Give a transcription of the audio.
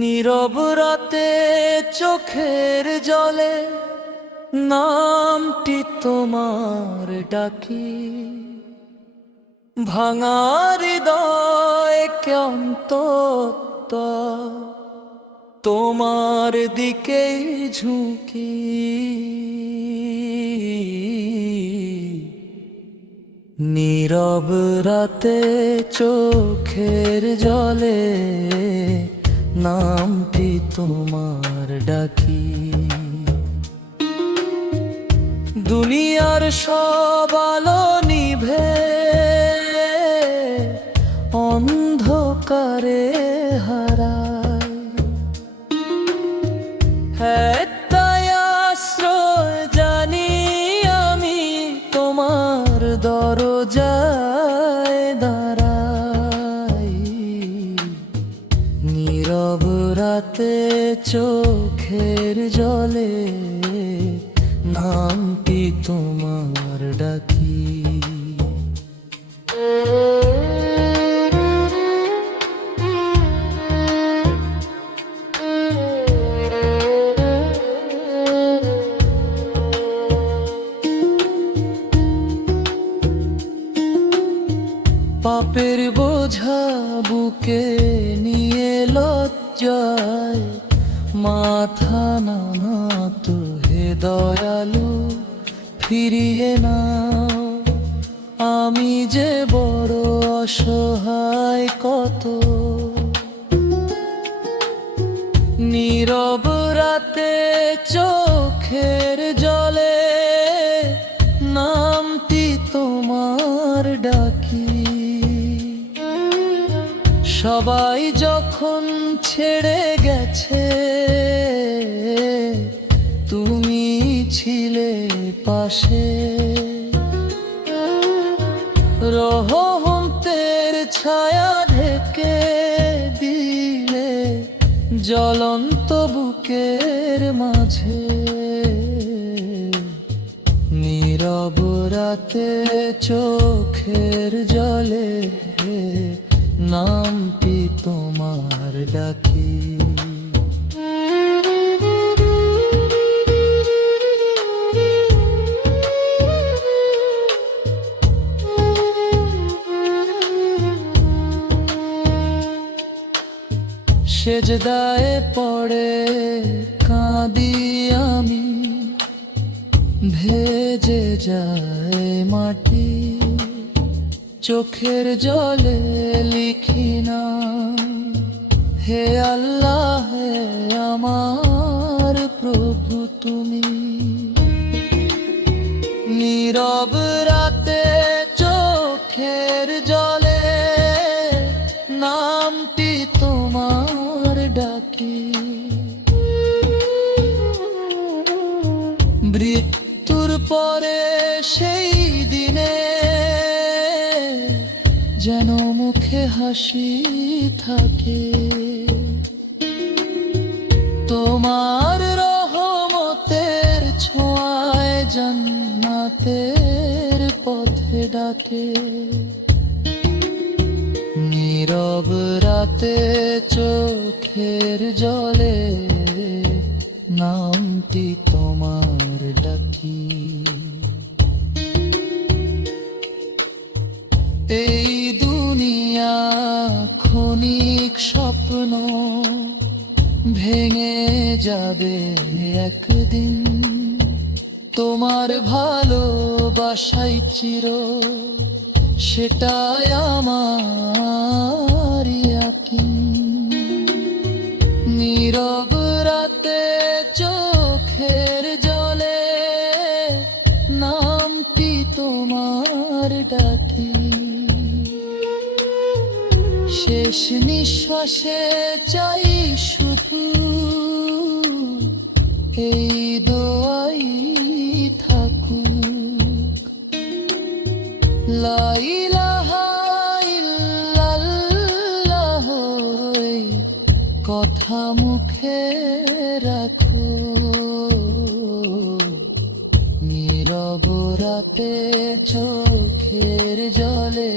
নীরব রাতে চোখের জলে নামটি তোমার ডাকি, ভাঙা হৃদয় অন্তত তোমার দিকেই ঝুঁকি। নীরব রাতে চোখের জলে নামটি তোমার ডাকি, দুনিয়ার সব আলো নিভে অন্ধকারে হারায়, একটাই আশ্রয় জানি আমি তোমার দরজায় দাঁড়াই। নীরব রাতে চোখের জলে নামটি তোমার ডাকি। পাপের বোঝা বুকে নিয়ে লজ্জায় মাথা নামাত হে দয়ালু, ফিরিয়ে নাও। আমি যে বড় অসহায় কত, নীরব রাতে চোখের জলে নামটি তোমার ডাকি। সবাই যখন ছেড়ে গেছে তুমি ছিলে পাশে, রহমতের ছায়া ঢেকে দিলে জ্বলন্ত বুকের মাঝে। নীরব রাতে চোখের জলে নামটি তোমার ডাকি। সেজদায় পড়ে কাঁদি আমি, ভেজে যায় মাটি, চোখের জলে লিখি না হে আল্লাহ হে আমার প্রভু তুমি। নীরব রাতে চোখের জলে নামটি তোমার ডাকি। মৃত্যুর পরে সেই দিনে যেন মুখে হাসি থাকে, তোমার রহমতের ছোঁয়ায় জান্নাতের পথে ডাকে। নীরব রাতে চোখের জলে নামটি তোমার ডাকি। এই দুনিয়া ক্ষণিক স্বপ্ন, ভেঙে যাবে একদিন। তোমার ভালোবাসাই চির, সেটাই আমার ইয়াকিন। নীরব রাতে চোখের জলে নামটি তোমার ডাকি। শেষ নিঃশ্বাসে চাই শুধু এই দোয়াই থাকুক, লা ইলাহা ইল্লাল্লাহ, কথা মুখে রাখো। রব রাতে চোখের জলে